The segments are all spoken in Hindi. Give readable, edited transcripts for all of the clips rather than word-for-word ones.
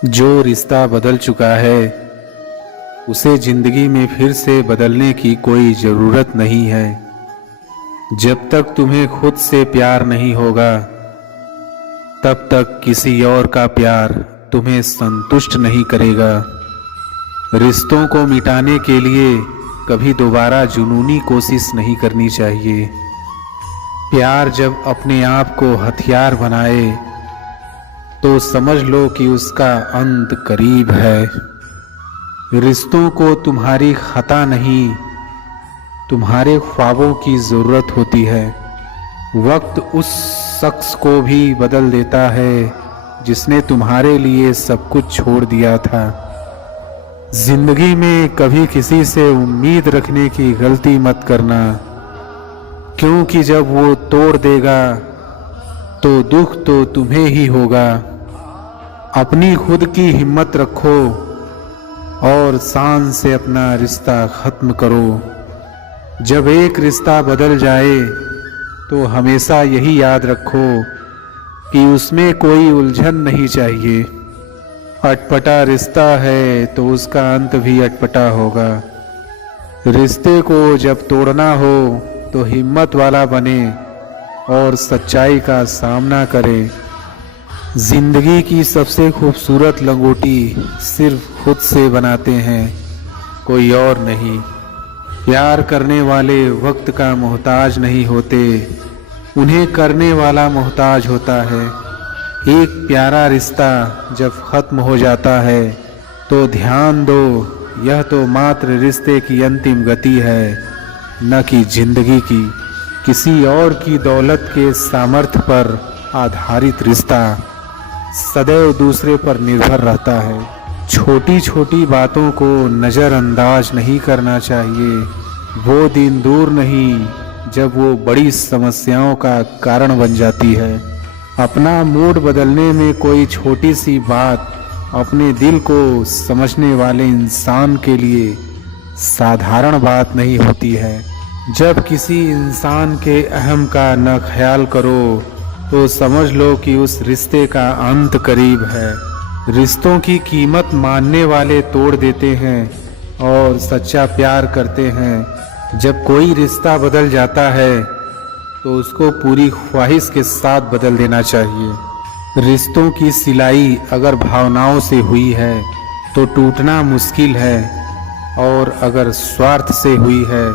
जो रिश्ता बदल चुका है उसे जिंदगी में फिर से बदलने की कोई ज़रूरत नहीं है। जब तक तुम्हें खुद से प्यार नहीं होगा तब तक किसी और का प्यार तुम्हें संतुष्ट नहीं करेगा। रिश्तों को मिटाने के लिए कभी दोबारा जुनूनी कोशिश नहीं करनी चाहिए। प्यार जब अपने आप को हथियार बनाए तो समझ लो कि उसका अंत करीब है। रिश्तों को तुम्हारी खता नहीं, तुम्हारे ख्वाबों की ज़रूरत होती है। वक्त उस शख्स को भी बदल देता है जिसने तुम्हारे लिए सब कुछ छोड़ दिया था। जिंदगी में कभी किसी से उम्मीद रखने की गलती मत करना, क्योंकि जब वो तोड़ देगा तो दुख तो तुम्हें ही होगा। अपनी खुद की हिम्मत रखो और शान से अपना रिश्ता ख़त्म करो। जब एक रिश्ता बदल जाए तो हमेशा यही याद रखो कि उसमें कोई उलझन नहीं चाहिए। अटपटा रिश्ता है तो उसका अंत भी अटपटा होगा। रिश्ते को जब तोड़ना हो तो हिम्मत वाला बने और सच्चाई का सामना करे। जिंदगी की सबसे खूबसूरत लंगोटी सिर्फ खुद से बनाते हैं, कोई और नहीं। प्यार करने वाले वक्त का मोहताज नहीं होते, उन्हें करने वाला मोहताज होता है। एक प्यारा रिश्ता जब ख़त्म हो जाता है तो ध्यान दो, यह तो मात्र रिश्ते की अंतिम गति है, न कि जिंदगी की। किसी और की दौलत के सामर्थ्य पर आधारित रिश्ता सदैव दूसरे पर निर्भर रहता है। छोटी छोटी बातों को नज़रअंदाज नहीं करना चाहिए। वो दिन दूर नहीं जब वो बड़ी समस्याओं का कारण बन जाती है। अपना मूड बदलने में कोई छोटी सी बात अपने दिल को समझने वाले इंसान के लिए साधारण बात नहीं होती है। जब किसी इंसान के अहम का न ख्याल करो तो समझ लो कि उस रिश्ते का अंत करीब है। रिश्तों की कीमत मानने वाले तोड़ देते हैं और सच्चा प्यार करते हैं। जब कोई रिश्ता बदल जाता है तो उसको पूरी ख्वाहिश के साथ बदल देना चाहिए। रिश्तों की सिलाई अगर भावनाओं से हुई है तो टूटना मुश्किल है, और अगर स्वार्थ से हुई है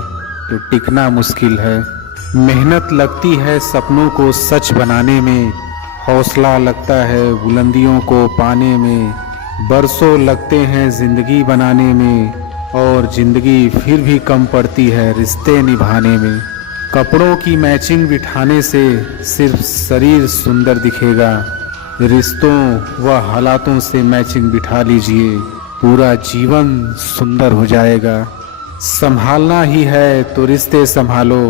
तो टिकना मुश्किल है। मेहनत लगती है सपनों को सच बनाने में, हौसला लगता है बुलंदियों को पाने में। बरसों लगते हैं ज़िंदगी बनाने में, और ज़िंदगी फिर भी कम पड़ती है रिश्ते निभाने में। कपड़ों की मैचिंग बिठाने से सिर्फ शरीर सुंदर दिखेगा, रिश्तों व हालातों से मैचिंग बिठा लीजिए, पूरा जीवन सुंदर हो जाएगा। संभालना ही है तो रिश्ते संभालो,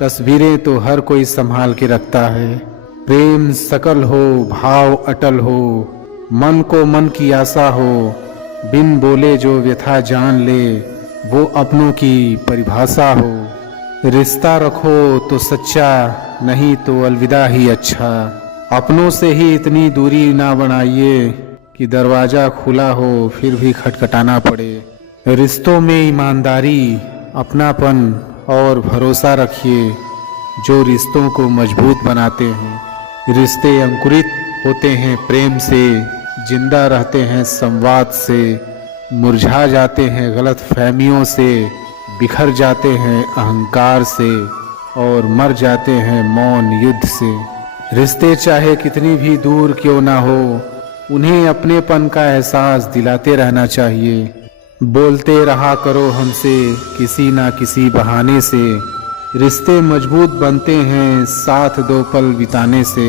तस्वीरें तो हर कोई संभाल के रखता है। प्रेम सकल हो, भाव अटल हो, मन को मन की आशा हो, बिन बोले जो व्यथा जान ले, वो अपनों की परिभाषा हो। रिश्ता रखो तो सच्चा, नहीं तो अलविदा ही अच्छा। अपनों से ही इतनी दूरी ना बनाइए कि दरवाज़ा खुला हो फिर भी खटखटाना पड़े। रिश्तों में ईमानदारी, अपनापन और भरोसा रखिए जो रिश्तों को मजबूत बनाते हैं। रिश्ते अंकुरित होते हैं प्रेम से, जिंदा रहते हैं संवाद से, मुरझा जाते हैं गलत फहमियों से, बिखर जाते हैं अहंकार से, और मर जाते हैं मौन युद्ध से। रिश्ते चाहे कितनी भी दूर क्यों ना हो, उन्हें अपनेपन का एहसास दिलाते रहना चाहिए। बोलते रहा करो हमसे किसी ना किसी बहाने से, रिश्ते मजबूत बनते हैं साथ दो पल बिताने से।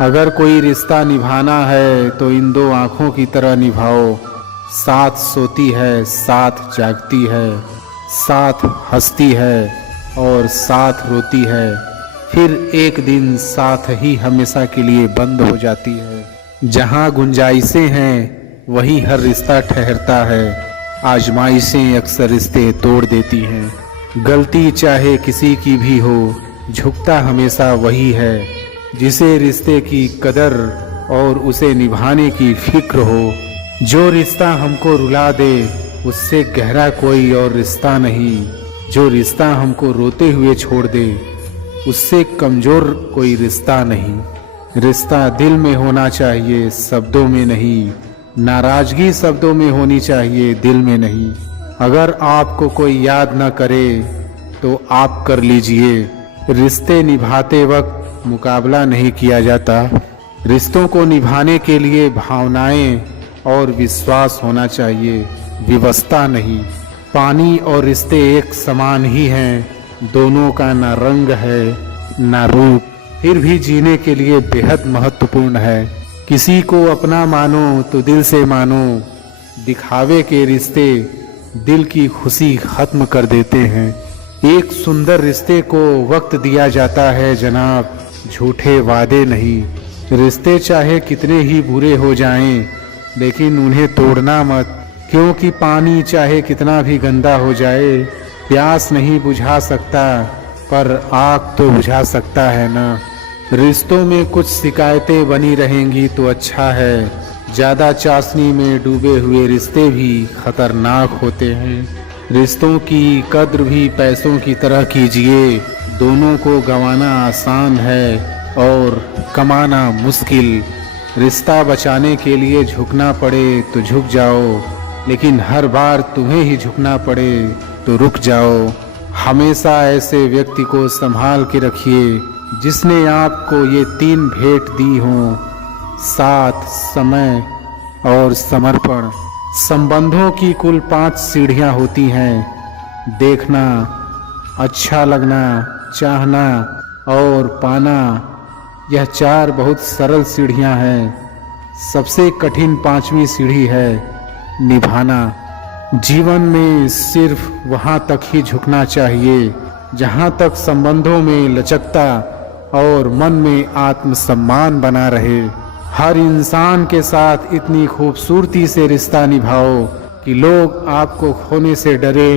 अगर कोई रिश्ता निभाना है तो इन दो आँखों की तरह निभाओ, साथ सोती है, साथ जागती है, साथ हंसती है और साथ रोती है, फिर एक दिन साथ ही हमेशा के लिए बंद हो जाती है। जहाँ गुंजाइशें हैं वहीं हर रिश्ता ठहरता है, आजमाइशें अक्सर रिश्ते तोड़ देती हैं। गलती चाहे किसी की भी हो, झुकता हमेशा वही है जिसे रिश्ते की कदर और उसे निभाने की फिक्र हो। जो रिश्ता हमको रुला दे उससे गहरा कोई और रिश्ता नहीं। जो रिश्ता हमको रोते हुए छोड़ दे उससे कमजोर कोई रिश्ता नहीं। रिश्ता दिल में होना चाहिए, शब्दों में नहीं। नाराजगी शब्दों में होनी चाहिए, दिल में नहीं। अगर आपको कोई याद न करे तो आप कर लीजिए। रिश्ते निभाते वक्त मुकाबला नहीं किया जाता। रिश्तों को निभाने के लिए भावनाएं और विश्वास होना चाहिए, विवशता नहीं। पानी और रिश्ते एक समान ही हैं, दोनों का ना रंग है ना रूप, फिर भी जीने के लिए बेहद महत्वपूर्ण है। किसी को अपना मानो तो दिल से मानो। दिखावे के रिश्ते दिल की खुशी खत्म कर देते हैं। एक सुंदर रिश्ते को वक्त दिया जाता है जनाब, झूठे वादे नहीं। रिश्ते चाहे कितने ही बुरे हो जाएं, लेकिन उन्हें तोड़ना मत, क्योंकि पानी चाहे कितना भी गंदा हो जाए प्यास नहीं बुझा सकता, पर आग तो बुझा सकता है ना। रिश्तों में कुछ शिकायतें बनी रहेंगी तो अच्छा है। ज़्यादा चाशनी में डूबे हुए रिश्ते भी खतरनाक होते हैं। रिश्तों की कद्र भी पैसों की तरह कीजिए। दोनों को गंवाना आसान है और कमाना मुश्किल। रिश्ता बचाने के लिए झुकना पड़े तो झुक जाओ, लेकिन हर बार तुम्हें ही झुकना पड़े तो रुक जाओ। हमेशा ऐसे व्यक्ति को संभाल के रखिए जिसने आपको ये 3 भेंट दी हों: साथ, समय और समर्पण। संबंधों की कुल 5 सीढ़ियां होती हैं: देखना, अच्छा लगना, चाहना और पाना। यह 4 बहुत सरल सीढ़ियां हैं। सबसे कठिन 5वीं सीढ़ी है निभाना। जीवन में सिर्फ वहाँ तक ही झुकना चाहिए जहाँ तक संबंधों में लचकता और मन में आत्मसम्मान बना रहे। हर इंसान के साथ इतनी खूबसूरती से रिश्ता निभाओ कि लोग आपको खोने से डरे,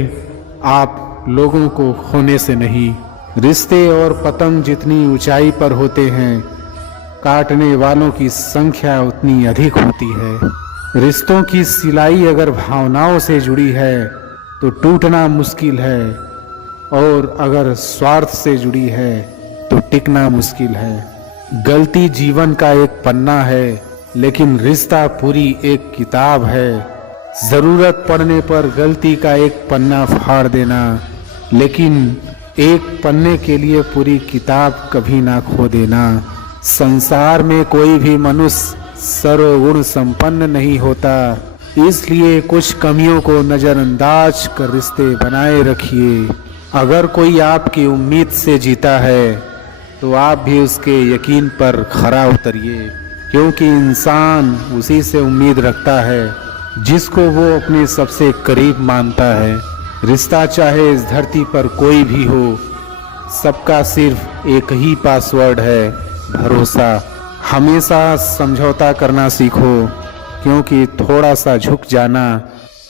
आप लोगों को खोने से नहीं। रिश्ते और पतंग जितनी ऊंचाई पर होते हैं, काटने वालों की संख्या उतनी अधिक होती है। रिश्तों की सिलाई अगर भावनाओं से जुड़ी है तो टूटना मुश्किल है, और अगर स्वार्थ से जुड़ी है तो टिकना मुश्किल है। गलती जीवन का एक पन्ना है, लेकिन रिश्ता पूरी एक किताब है। जरूरत पड़ने पर गलती का एक पन्ना फाड़ देना, लेकिन एक पन्ने के लिए पूरी किताब कभी ना खो देना। संसार में कोई भी मनुष्य सर्वगुण संपन्न नहीं होता, इसलिए कुछ कमियों को नजरअंदाज कर रिश्ते बनाए रखिए। अगर कोई आपकी उम्मीद से जीता है तो आप भी उसके यकीन पर खरा उतरिए, क्योंकि इंसान उसी से उम्मीद रखता है जिसको वो अपने सबसे करीब मानता है। रिश्ता चाहे इस धरती पर कोई भी हो, सबका सिर्फ एक ही पासवर्ड है: भरोसा। हमेशा समझौता करना सीखो, क्योंकि थोड़ा सा झुक जाना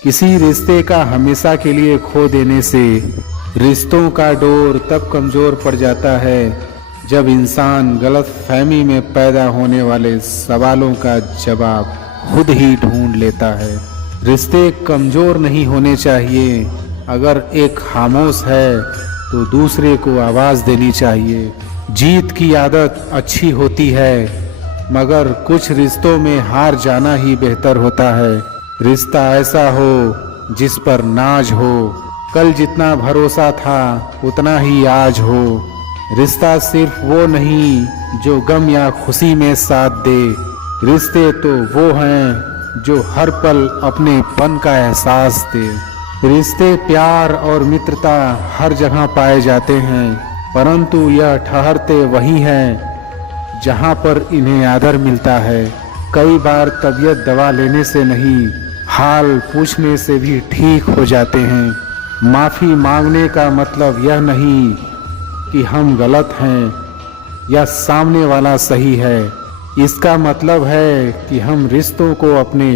किसी रिश्ते का हमेशा के लिए खो देने से रिश्तों का डोर तब कमजोर पड़ जाता है जब इंसान गलत फहमी में पैदा होने वाले सवालों का जवाब खुद ही ढूंढ लेता है। रिश्ते कमजोर नहीं होने चाहिए। अगर एक खामोश है तो दूसरे को आवाज देनी चाहिए। जीत की आदत अच्छी होती है, मगर कुछ रिश्तों में हार जाना ही बेहतर होता है। रिश्ता ऐसा हो जिस पर नाज हो, कल जितना भरोसा था उतना ही आज हो। रिश्ता सिर्फ वो नहीं जो गम या खुशी में साथ दे, रिश्ते तो वो हैं जो हर पल अपनेपन का एहसास दे। रिश्ते, प्यार और मित्रता हर जगह पाए जाते हैं, परंतु यह ठहरते वही हैं जहाँ पर इन्हें आदर मिलता है। कई बार तबीयत दवा लेने से नहीं, हाल पूछने से भी ठीक हो जाते हैं। माफ़ी मांगने का मतलब यह नहीं कि हम गलत हैं या सामने वाला सही है। इसका मतलब है कि हम रिश्तों को अपने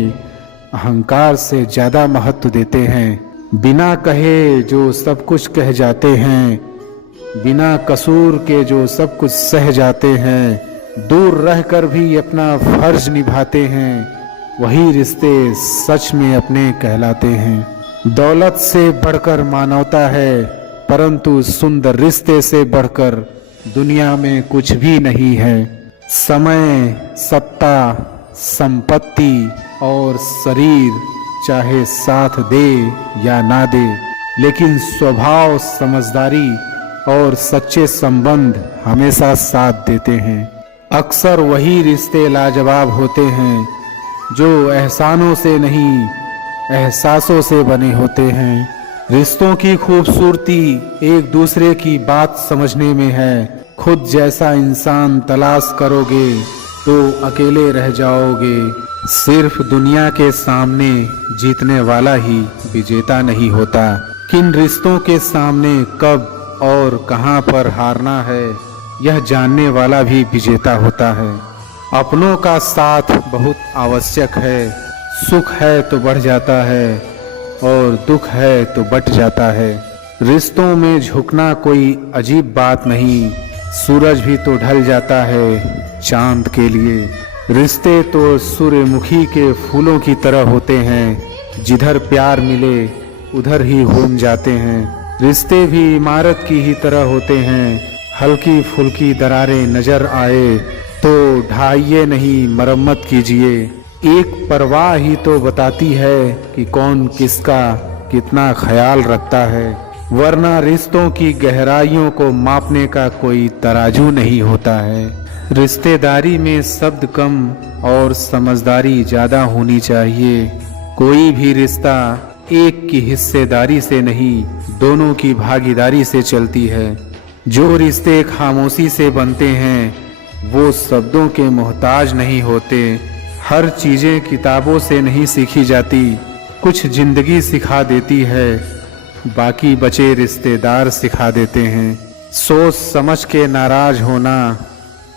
अहंकार से ज़्यादा महत्व देते हैं। बिना कहे जो सब कुछ कह जाते हैं, बिना कसूर के जो सब कुछ सह जाते हैं, दूर रहकर भी अपना फर्ज निभाते हैं, वही रिश्ते सच में अपने कहलाते हैं। दौलत से बढ़कर मानवता है, परंतु सुंदर रिश्ते से बढ़कर दुनिया में कुछ भी नहीं है। समय, सत्ता, संपत्ति और शरीर चाहे साथ दे या ना दे, लेकिन स्वभाव, समझदारी और सच्चे संबंध हमेशा साथ देते हैं। अक्सर वही रिश्ते लाजवाब होते हैं जो एहसानों से नहीं, एहसासों से बने होते हैं। रिश्तों की खूबसूरती एक दूसरे की बात समझने में है। खुद जैसा इंसान तलाश करोगे तो अकेले रह जाओगे। सिर्फ दुनिया के सामने जीतने वाला ही विजेता नहीं होता। किन रिश्तों के सामने कब और कहां पर हारना है, यह जानने वाला भी विजेता होता है। अपनों का साथ बहुत आवश्यक है। सुख है तो बढ़ जाता है और दुख है तो बट जाता है। रिश्तों में झुकना कोई अजीब बात नहीं। सूरज भी तो ढल जाता है चांद के लिए। रिश्ते तो सूर्यमुखी के फूलों की तरह होते हैं, जिधर प्यार मिले उधर ही घूम जाते हैं। रिश्ते भी इमारत की ही तरह होते हैं। हल्की फुल्की दरारें नजर आए तो ढाइए नहीं, मरम्मत कीजिए। एक परवाह ही तो बताती है कि कौन किसका कितना ख्याल रखता है, वरना रिश्तों की गहराइयों को मापने का कोई तराजू नहीं होता है। रिश्तेदारी में शब्द कम और समझदारी ज्यादा होनी चाहिए। कोई भी रिश्ता एक की हिस्सेदारी से नहीं, दोनों की भागीदारी से चलती है। जो रिश्ते खामोशी से बनते हैं वो शब्दों के मोहताज नहीं होते। हर चीजें किताबों से नहीं सीखी जाती, कुछ जिंदगी सिखा देती है, बाकी बचे रिश्तेदार सिखा देते हैं। सोच समझ के नाराज होना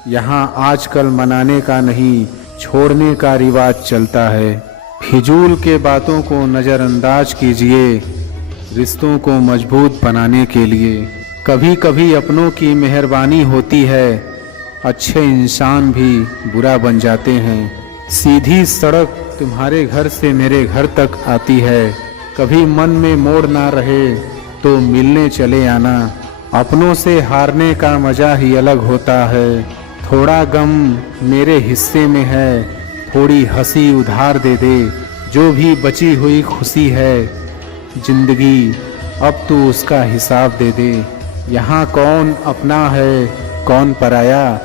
यहाँ आजकल मनाने का नहीं, छोड़ने का रिवाज चलता है। फिजूल के बातों को नज़रअंदाज कीजिए रिश्तों को मजबूत बनाने के लिए। कभी कभी अपनों की मेहरबानी होती है, अच्छे इंसान भी बुरा बन जाते हैं। सीधी सड़क तुम्हारे घर से मेरे घर तक आती है, कभी मन में मोड़ ना रहे तो मिलने चले आना। अपनों से हारने का मजा ही अलग होता है। थोड़ा गम मेरे हिस्से में है, थोड़ी हंसी उधार दे दे। जो भी बची हुई खुशी है जिंदगी, अब तू उसका हिसाब दे दे। यहाँ कौन अपना है कौन पराया,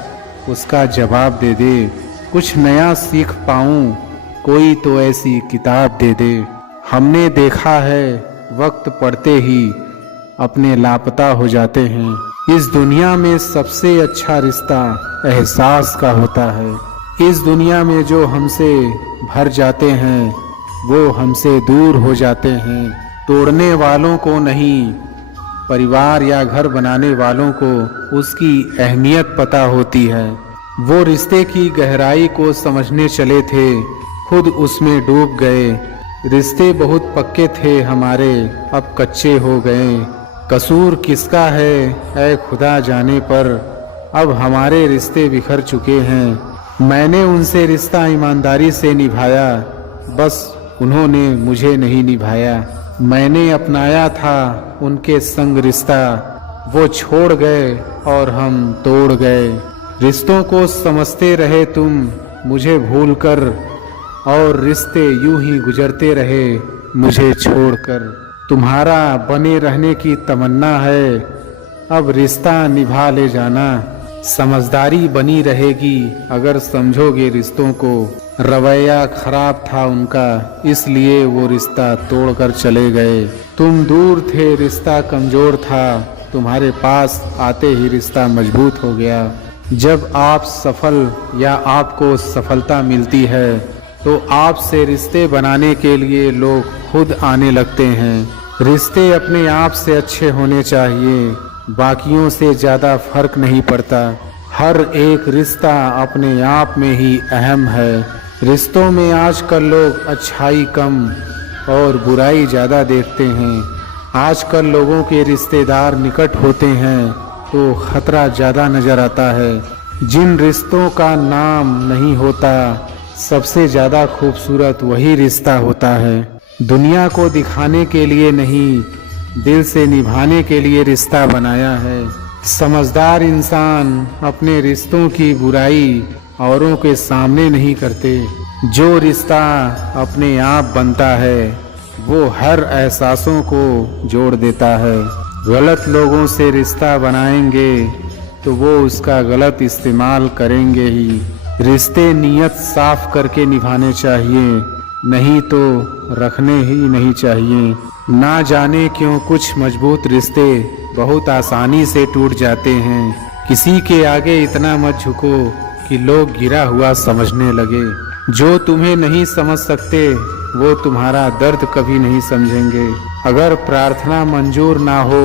उसका जवाब दे दे। कुछ नया सीख पाऊँ कोई तो ऐसी किताब दे दे। हमने देखा है वक्त पड़ते ही अपने लापता हो जाते हैं। इस दुनिया में सबसे अच्छा रिश्ता एहसास का होता है। इस दुनिया में जो हमसे भर जाते हैं वो हमसे दूर हो जाते हैं। तोड़ने वालों को नहीं, परिवार या घर बनाने वालों को उसकी अहमियत पता होती है। वो रिश्ते की गहराई को समझने चले थे, खुद उसमें डूब गए। रिश्ते बहुत पक्के थे हमारे, अब कच्चे हो गए। कसूर किसका है ऐ खुदा जाने पर, अब हमारे रिश्ते बिखर चुके हैं। मैंने उनसे रिश्ता ईमानदारी से निभाया, बस उन्होंने मुझे नहीं निभाया। मैंने अपनाया था उनके संग रिश्ता, वो छोड़ गए और हम तोड़ गए। रिश्तों को समझते रहे तुम मुझे भूलकर, और रिश्ते यूं ही गुजरते रहे मुझे छोड़कर। तुम्हारा बने रहने की तमन्ना है, अब रिश्ता निभा ले जाना। समझदारी बनी रहेगी अगर समझोगे रिश्तों को। रवैया खराब था उनका, इसलिए वो रिश्ता तोड़कर चले गए। तुम दूर थे रिश्ता कमजोर था, तुम्हारे पास आते ही रिश्ता मजबूत हो गया। जब आप सफल या आपको सफलता मिलती है तो आपसे रिश्ते बनाने के लिए लोग खुद आने लगते हैं। रिश्ते अपने आप से अच्छे होने चाहिए, बाकियों से ज़्यादा फर्क नहीं पड़ता। हर एक रिश्ता अपने आप में ही अहम है। रिश्तों में आजकल लोग अच्छाई कम और बुराई ज़्यादा देखते हैं। आजकल लोगों के रिश्तेदार निकट होते हैं तो खतरा ज़्यादा नज़र आता है। जिन रिश्तों का नाम नहीं होता सबसे ज्यादा खूबसूरत वही रिश्ता होता है। दुनिया को दिखाने के लिए नहीं, दिल से निभाने के लिए रिश्ता बनाया है। समझदार इंसान अपने रिश्तों की बुराई औरों के सामने नहीं करते। जो रिश्ता अपने आप बनता है वो हर एहसासों को जोड़ देता है। गलत लोगों से रिश्ता बनाएंगे तो वो उसका गलत इस्तेमाल करेंगे ही। रिश्ते नियत साफ करके निभाने चाहिए, नहीं तो रखने ही नहीं चाहिए। ना जाने क्यों कुछ मजबूत रिश्ते बहुत आसानी से टूट जाते हैं। किसी के आगे इतना मत झुको कि लोग गिरा हुआ समझने लगे। जो तुम्हें नहीं समझ सकते वो तुम्हारा दर्द कभी नहीं समझेंगे। अगर प्रार्थना मंजूर ना हो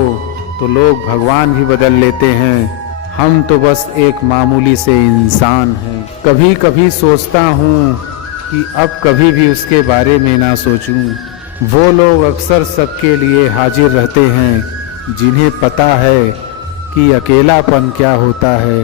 तो लोग भगवान भी बदल लेते हैं। हम तो बस एक मामूली से इंसान हैं। कभी कभी सोचता हूँ कि अब कभी भी उसके बारे में ना सोचूं। वो लोग अक्सर सबके लिए हाजिर रहते हैं जिन्हें पता है कि अकेलापन क्या होता है।